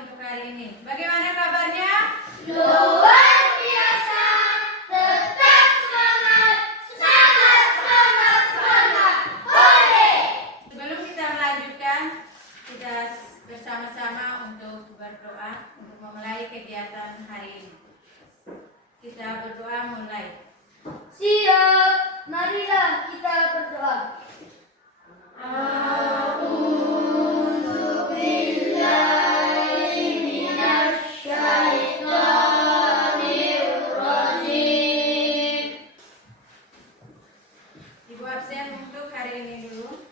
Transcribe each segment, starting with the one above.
untuk hari ini. Bagaimana kabarnya? Luar biasa, tetap semangat, semangat, semangat, semangat, hore! Sebelum kita melanjutkan, kita bersama-sama untuk berdoa untuk memulai kegiatan hari ini. Kita berdoa mulai. Siap, marilah kita berdoa. Ibu absen untuk hari ini dulu.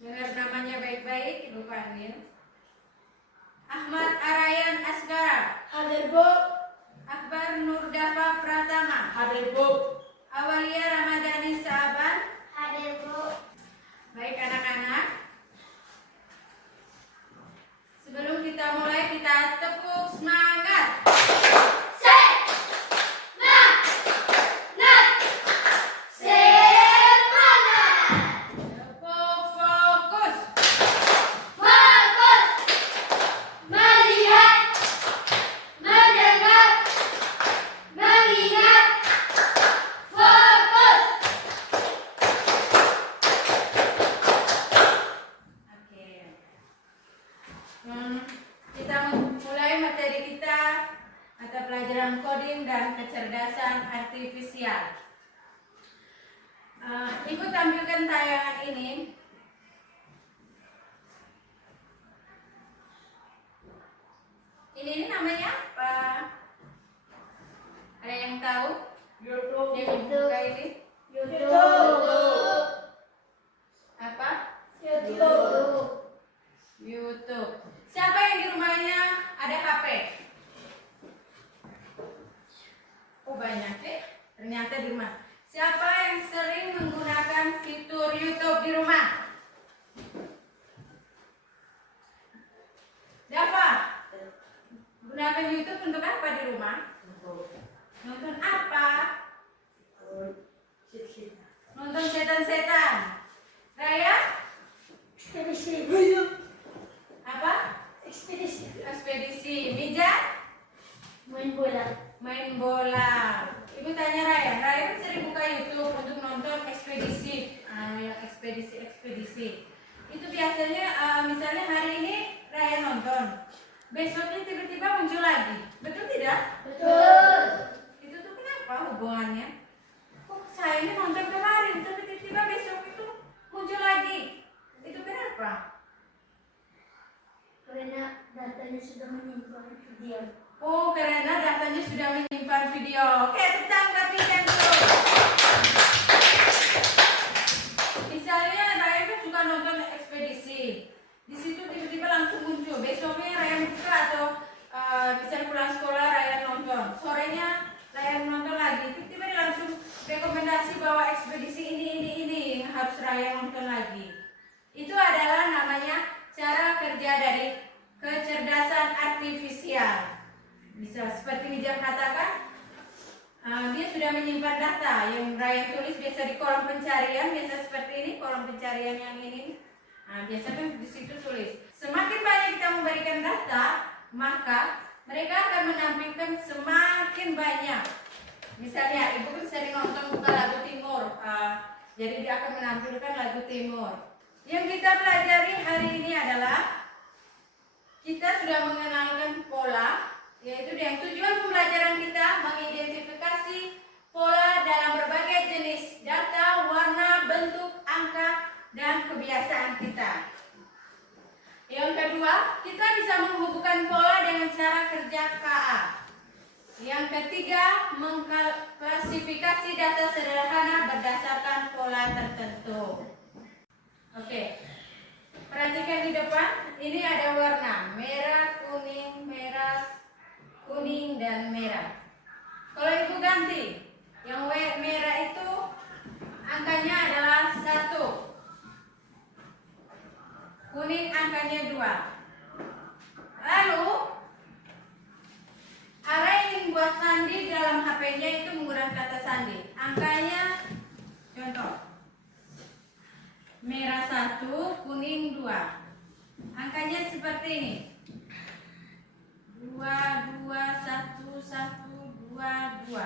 Dengar namanya baik-baik, Ibu panggil. Ahmad Arayan Asgara. Hadir, Bu. Akbar Nurdafa Pratama. Hadir, Bu. Awalia Ramadhani Saban. Hadir, Bu. Baik anak-anak. Sebelum kita mulai, kita tepuk semangat. Tepuk fokus. Fokus, melihat, mendengar, mengingat, fokus. Oke. Kita mulai materi kita mata pelajaran coding dan kecerdasan artifisial. Ibu tampilkan tayangan ini. Ini namanya apa? Ada yang tahu? YouTube. Yang dibuka ini YouTube. apa? YouTube. YouTube. Siapa yang di rumahnya ada HP? Oh banyak ya? Ternyata di rumah. Siapa yang sering menggunakan fitur YouTube di rumah? Dava, gunakan YouTube untuk apa di rumah? Nonton apa? Nonton setan-setan. Raya? Ekspedisi. Apa? Ekspedisi. Ekspedisi. Mija? Main bola. Main bola. Ibu tanya Raya kan sering buka YouTube untuk nonton ekspedisi. Yang ekspedisi. Itu biasanya misalnya hari ini Raya nonton, besoknya tiba-tiba muncul lagi. Betul tidak? Betul. Itu tuh kenapa hubungannya? Kok saya ini nonton kemarin, tapi tiba-tiba besok itu muncul lagi. Itu kenapa? Karena datanya sudah menyimpan video. Oh, karena datanya sudah menyimpan video. Oke, tepuk tangan berikan dulu. Misalnya Raya kan suka nonton ekspedisi. Di situ tiba-tiba langsung muncul. Besoknya Raya buka atau bisa pulang sekolah Raya nonton. Sorenya Raya nonton lagi. Tiba-tiba dia langsung rekomendasi bahwa ekspedisi ini yang harus Raya nonton lagi. Itu adalah namanya cara kerja dari kecerdasan artifisial. Bisa seperti Mija katakan, dia sudah menyimpan data yang Raya tulis biasa di kolom pencarian, biasa seperti ini kolom pencarian yang ini. Biasa kan di situ tulis. Semakin banyak kita memberikan data, maka mereka akan menampilkan semakin banyak. Misalnya, ibu kan sering nonton buka lagu Timur, jadi dia akan menampilkan lagu Timur. Yang kita pelajari hari ini adalah kita sudah mengenalkan pola, yaitu yang tujuan pembelajaran kita mengidentifikasi pola dalam berbagai jenis data, warna, bentuk, angka, dan kebiasaan kita. Yang kedua, kita bisa menghubungkan pola dengan cara kerja KA. Yang ketiga, mengklasifikasi data sederhana berdasarkan pola tertentu. Oke, perhatikan di depan, ini ada warna merah, kuning, dan merah. Kalau ibu ganti, yang merah itu angkanya adalah 1, kuning angkanya 2. Lalu, Ara ingin buat sandi dalam HP-nya itu menggunakan kata sandi. Angkanya, contoh, Merah 1, kuning 2. Angkanya seperti ini. 2, 2, 1, 1, 2, 2.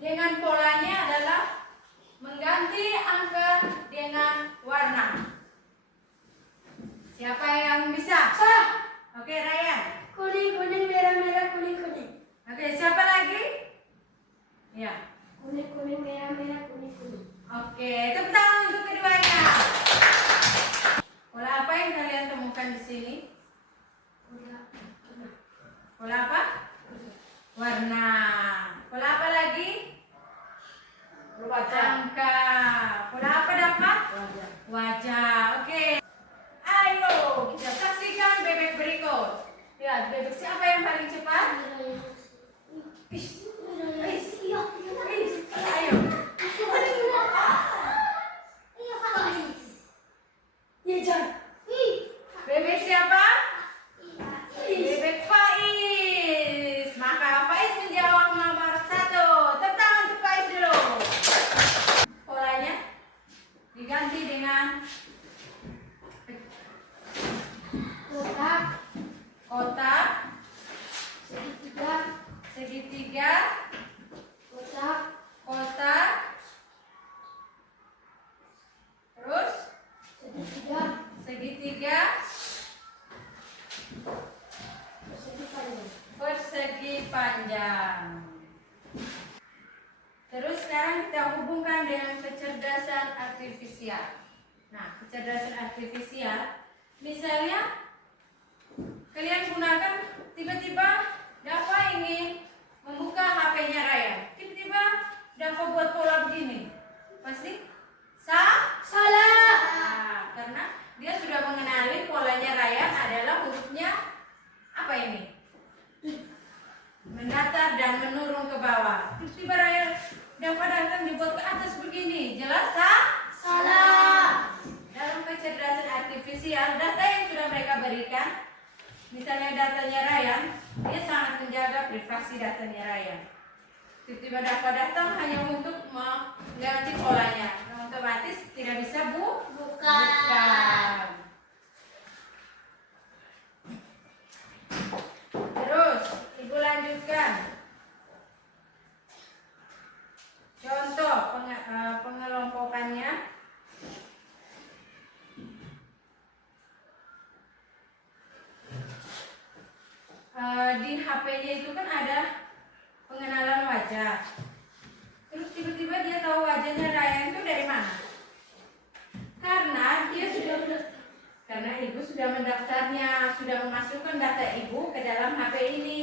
Dengan polanya adalah mengganti angka dengan warna. Siapa yang bisa? Sah. Oke, Ryan. Kuning, kuning, merah, merah, kuning, kuning. Oke, siapa lagi? Ya. Kuning, kuning, merah, merah, kuning, kuning. Oke, tepuk tangan untuk keduanya. Pola apa yang kalian temukan di sini? Pola apa? Warna. Pola apa lagi? Angka. Pola apa dapat? Wajah. Oke. Ayo kita saksikan bebek berikut. Lihat bebek siapa yang paling cepat? Ayo. Bebek siapa? Bebek Faiz. Maka Faiz menjawab nomor 1. Tepuk tangan untuk Faiz dulu. Polanya diganti dengan kotak, segitiga, kotak, terus segitiga, persegi panjang. Terus sekarang kita hubungkan dengan kecerdasan artifisial. Nah, kecerdasan artifisial, misalnya kalian gunakan tiba-tiba Dafa ingin membuka HP-nya Ryan. Tiba-tiba Dafa buat pola begini. Pasti salah. Nah, karena dia sudah mengenali polanya Ryan adalah hurufnya apa ini? Mendatar dan menurun ke bawah. Tiba-tiba Ryan Dafa datang dibuat ke atas begini. Jelas salah. Dalam kecerdasan artifisial, data yang sudah mereka berikan, misalnya datanya Ryan, dia sangat menjaga privasi datanya Ryan. Tiba-tiba Dafa datang hanya untuk mengganti polanya, otomatis tidak bisa bukan. Terus ibu lanjutkan. Contoh pengelompokannya. Di HP-nya itu kan ada pengenalan wajah. Terus tiba-tiba dia tahu wajahnya Ryan itu dari mana? Karena ibu sudah mendaftarnya, sudah memasukkan data ibu ke dalam HP ini.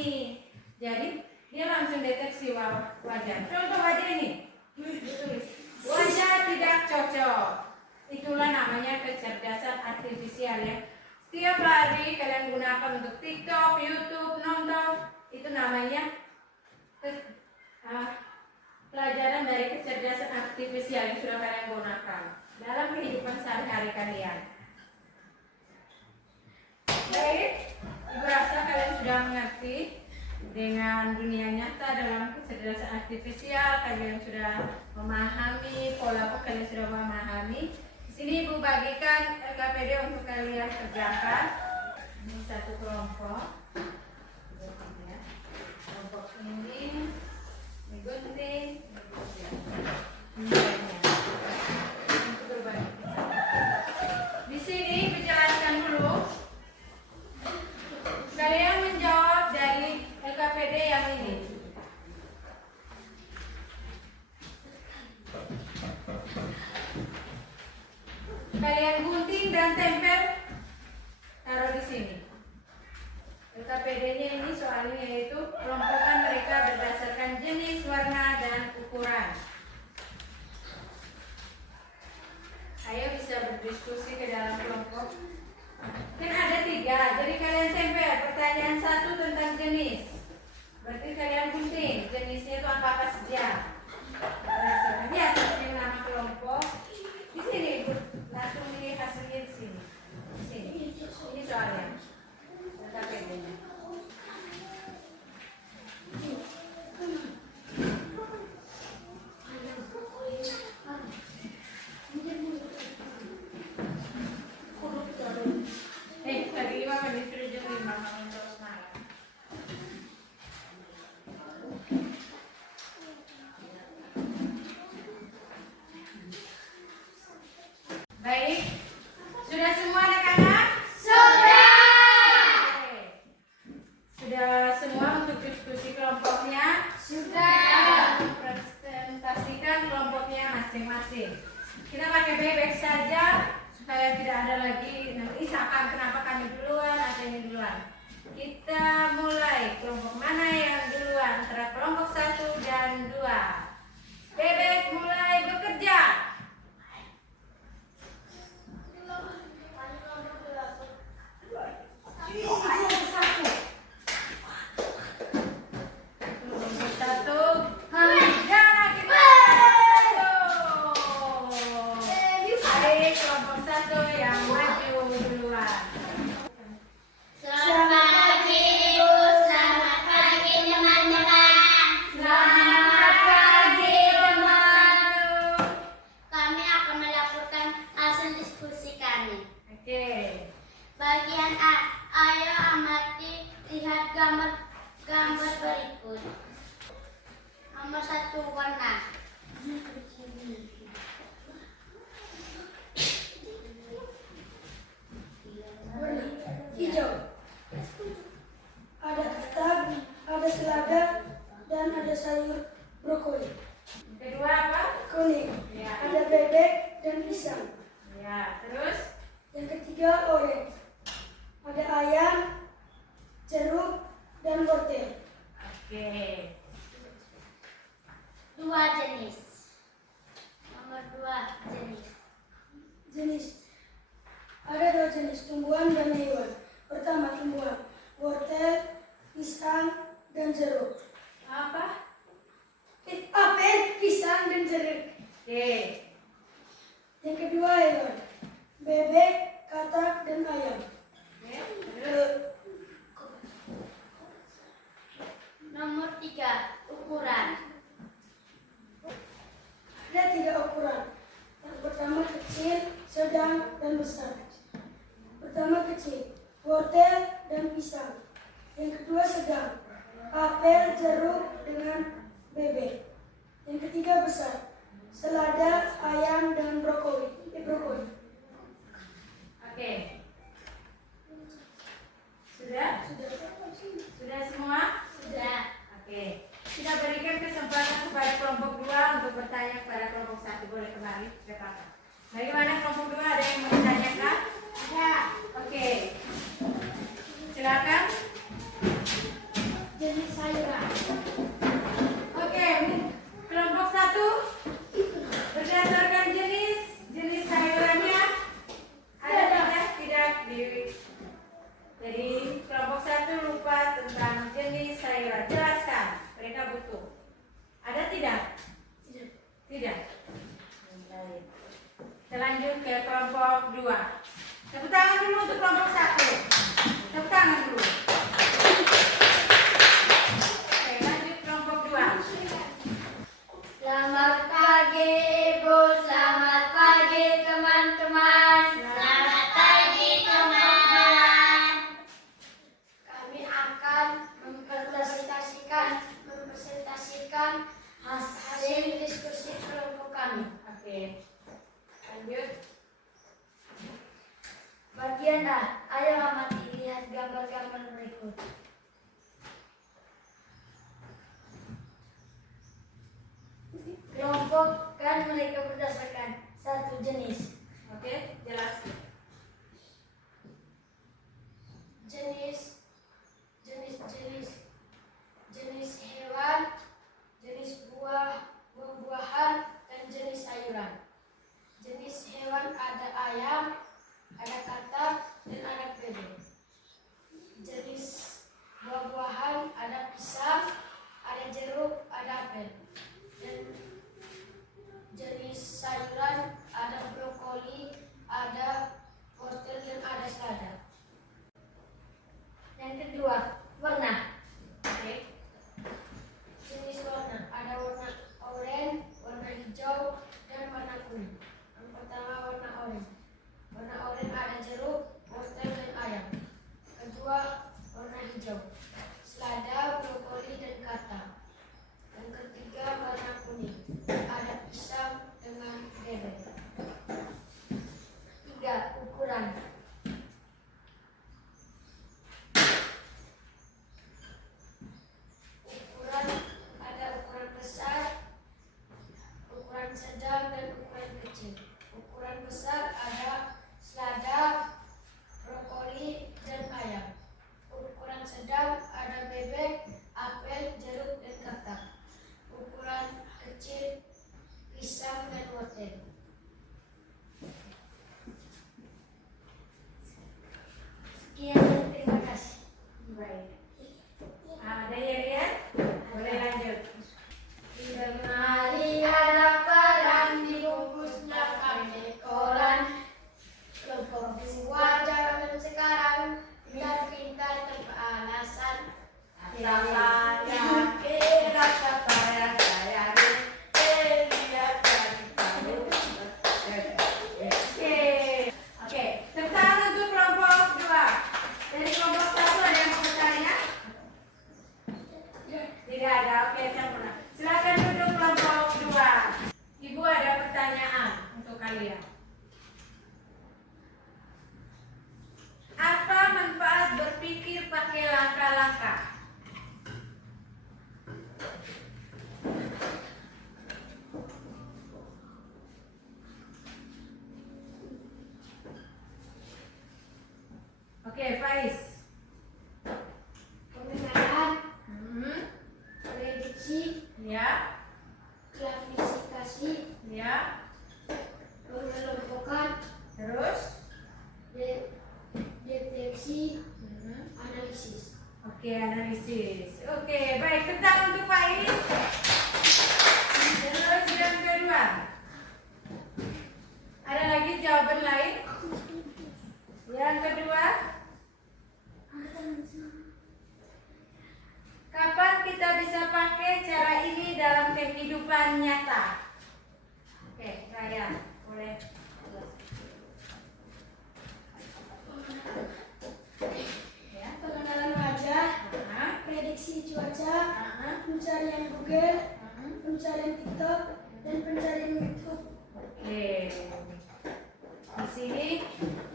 Jadi dia langsung deteksi wajah. Contoh wajah ini, ditulis wajah tidak cocok. Itulah namanya kecerdasan artifisial ya. Setiap hari kalian gunakan untuk TikTok, YouTube, nonton, itu namanya pelajaran dari kecerdasan artifisial yang sudah kalian gunakan dalam kehidupan sehari-hari kalian. Baik, ibu rasa kalian sudah mengerti dengan dunia nyata dalam kecerdasan artifisial. Kalian sudah memahami pola, kalian sudah memahami. Di sini ibu bagikan LKPD untuk kalian kerjakan. Ini satu kelompok. Kelompok ini gunting, untuk berbagi. Di sini dijelaskan dulu. Kalian menjawab dari LKPD yang ini. Kalian gunting dan tempel, taruh di sini. LKPD-nya ini soalnya yaitu kelompokan mereka berdasarkan jenis, warna, dan ukuran. Ayo bisa berdiskusi ke dalam kelompok. Kan ada 3, jadi kalian tempel. Pertanyaan 1 tentang jenis. Berarti kalian gunting, jenisnya itu apa saja. Lihat yang nama kelompok. Di sini langsung di hasilnya di sini. Di sini. Ini soalnya. LKPD-nya. supaya tidak ada lagi isakan kenapa kami duluan atau ini duluan. Kita mulai kelompok mana yang duluan antara kelompok 1 dan 2. Bebek mulai bekerja. Selamat pagi, Ibu. Selamat pagi, teman-teman. Selamat pagi, teman. Kami akan melaporkan hasil diskusi kami. Oke. Bagian A. Ayo amati, lihat gambar berikut. Nomor 1, warna. Warna hijau. Ada ketan, ada selada, dan ada sayur brokoli. Kedua apa? Kuning. Ya. Ada bebek dan pisang. Ya, terus? Yang ketiga oranye. Ada ayam, jeruk, dan wortel. Oke. 2 jenis. Nomor 2 jenis. Jenis. Ada 2 jenis tumbuhan dan hewan. Pertama tumbuhan, wortel, pisang, dan jeruk. Apa? Apel, pisang, dan jeruk. Oke. Yang kedua hewan, bebek, katak, dan ayam. Oke. Terus? Nomor 3, ukuran. Ada 3 ukuran. Yang pertama kecil, sedang, dan besar. Pertama kecil, wortel dan pisang. Yang kedua sedang, apel, jeruk, dengan bebek. Yang ketiga besar, selada, ayam, dan brokoli. Oke. Sudah? Sudah semua? Sudah. Oke. Kita berikan kesempatan kepada kelompok 2 untuk bertanya kepada kelompok 1. Boleh kembali ke kakak. Bagaimana kelompok 2? Ada yang mau ditanyakan? Ada. Oke. Silakan. Jenis sayuran. Oke. Kelompok 1 berdasarkan jenis sayurannya ada tidak jadi kelompok 1 lupa tentang jenis sayuran. Jelaskan. Mereka butuh. Ada tidak? Tidak. Baik. Kita lanjut ke kelompok 2. Tepuk tangan dulu untuk kelompok 1. Tepuk tangan dulu. Oke, lanjut kelompok 2. Selamat pagi, Ibu. Selamat pagi, teman-teman. Selamat pagi, teman-teman. Kami akan mempresentasikan hasil diskusi kelompok kami. Oke. Lanjut. Bagian A. Ayo amati, lihat gambar-gambar berikut. Kelompokkan mereka berdasarkan 1 jenis. Oke, jelas. Jenis hewan, jenis buah-buahan, dan jenis sayuran. Jenis hewan ada ayam, ada katak, dan ada bebek. Jenis buah-buahan ada pisang, ada jeruk, ada apel. Dan jenis sayuran ada brokoli, ada wortel, dan ada selada. Yang kedua, warna. Oke. Jenis warna ada warna oranye, warna hijau, dan warna kuning. Yang pertama warna oranye. Warna oranye ada jeruk, wortel, dan ayam. Kedua warna hijau, selada, brokoli, dan katak. Yang ketiga warna kuning, ada pisang dengan bebek. 3. Ukuran. Ukuran ada ukuran besar, ukuran sedang, dan ukuran kecil. Ukuran besar ada selada, rasa sayang, rasa sayang, sayang, lihat dari kamu. Oke, tepuk tangan untuk kelompok 2. Dari kelompok 1 ada yang mau bertanya? Tidak ada, oke sempurna. Silakan duduk kelompok 2. Ibu ada pertanyaan untuk kalian. Apa manfaat berpikir pakai langkah-langkah? Oke, Faiz. Pengenalan, Hmm, prediksi, ya, klasifikasi, ya. pengelompokan, Terus? deteksi, Hmm. analisis. Oke, analisis. Oke, baik. Tepuk tangan untuk Faiz. Terus yang kedua. Ada lagi jawaban lain? Yang kedua. Kapan kita bisa pakai cara ini dalam kehidupan nyata? Oke, Raya, boleh. Ya. Pengenalan wajah, Nah, prediksi cuaca, nah, pencarian Google, nah. pencarian TikTok, dan pencarian YouTube. Oke. Di sini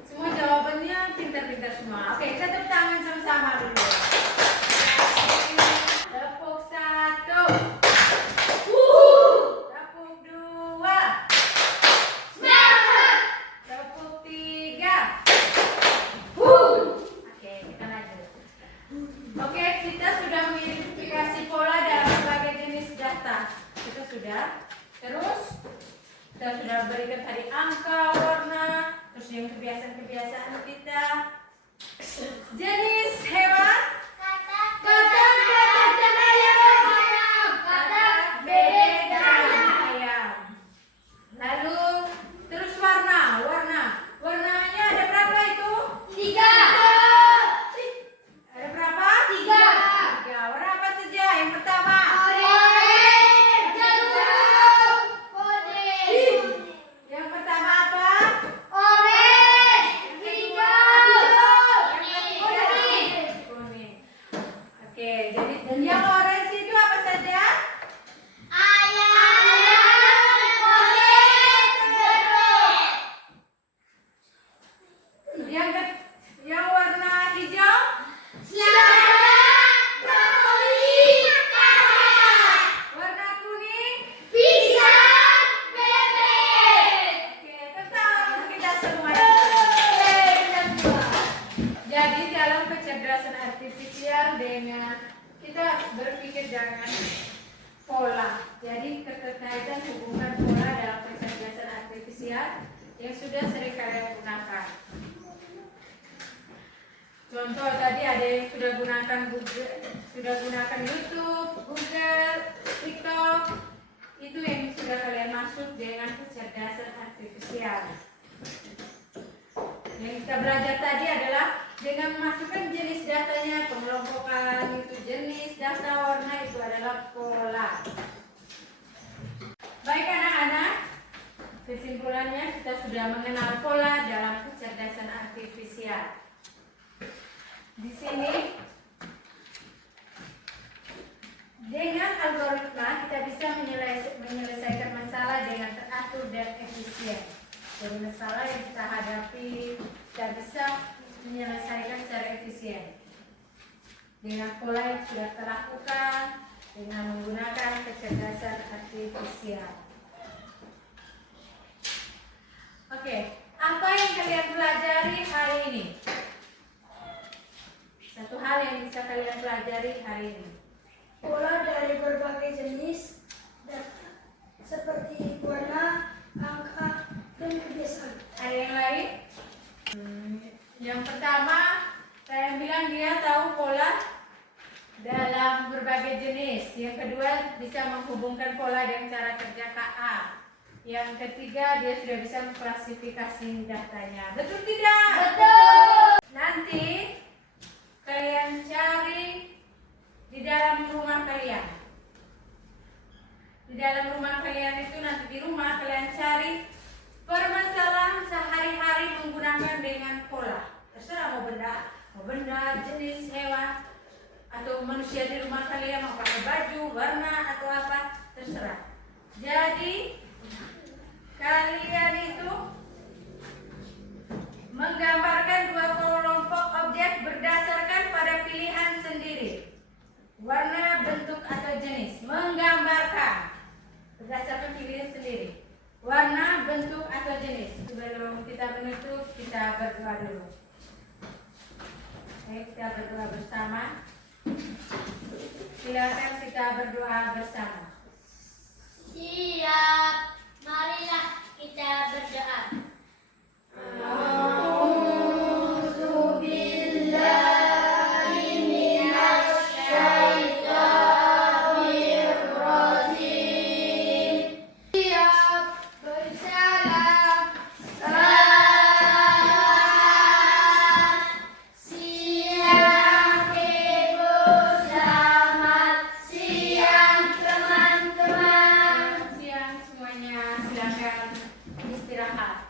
semua jawabannya pintar-pintar semua. Oke, kita tepuk tangan sama-sama dulu. Tepuk 1. Tepuk 2. Tepuk 3. Oke, kita lanjut. Oke, kita sudah mengidentifikasi pola dalam berbagai jenis data. Kita sudah. Terus kita sudah berikan tadi angka, warna, terus yang kebiasaan-kebiasaan kita. Jenis hewan, katak, dan ayam. Bebek dan ayam. Lalu terus warna. Warnanya ada berapa itu? 3. Ada berapa? 3. Warna apa saja? Yang pertama. Yang pertama apa? Kuning. Oke, jadi yang orange itu apa saja? Yang warna hijau? Warna kuning? Oke, tetap kita semua. Jadi dalam kecerdasan artifisial dengan kita berpikir dengan pola. Jadi keterkaitan hubungan pola dalam kecerdasan artifisial yang sudah sering kalian gunakan. Contoh tadi ada yang sudah gunakan Google, sudah gunakan YouTube, Google, TikTok. Itu yang sudah kalian masuk dengan kecerdasan artifisial. Yang kita belajar tadi adalah dengan memasukkan jenis datanya, pengelompokan itu jenis data, warna itu adalah pola. Baik anak-anak, kesimpulannya kita sudah mengenal pola dalam kecerdasan artifisial. Di sini dengan algoritma kita bisa menyelesaikan masalah dengan teratur dan efisien. Dari masalah yang kita hadapi kita bisa menyelesaikan secara efisien dengan pola yang sudah terlakukan dengan menggunakan kecerdasan artifisial. Oke, apa yang kalian pelajari hari ini? Satu hal yang bisa kalian pelajari hari ini. Pola dari berbagai jenis data seperti warna, angka, dan kebiasaan. Ada yang lain? Yang pertama, saya bilang dia tahu pola dalam berbagai jenis. Yang kedua, bisa menghubungkan pola dengan cara kerja KA. Yang ketiga, dia sudah bisa mengklasifikasi datanya. Betul tidak? Betul. Nanti kalian cari di dengan pola. Terserah mau benda, jenis hewan, atau manusia di rumah kalian mau pakai baju, warna atau apa, terserah. Jadi kalian itu menggambarkan dua kelompok objek berdasarkan pada pilihan sendiri. Warna, bentuk atau jenis. Menggambarkan berdasarkan pilihan sendiri. Warna, bentuk atau jenis. Sebelum kita menutup, kita berdoa dulu. Baik, kita berdoa bersama. Silakan kita berdoa bersama. Siap, marilah kita berdoa. Siang semuanya, silakan istirahat.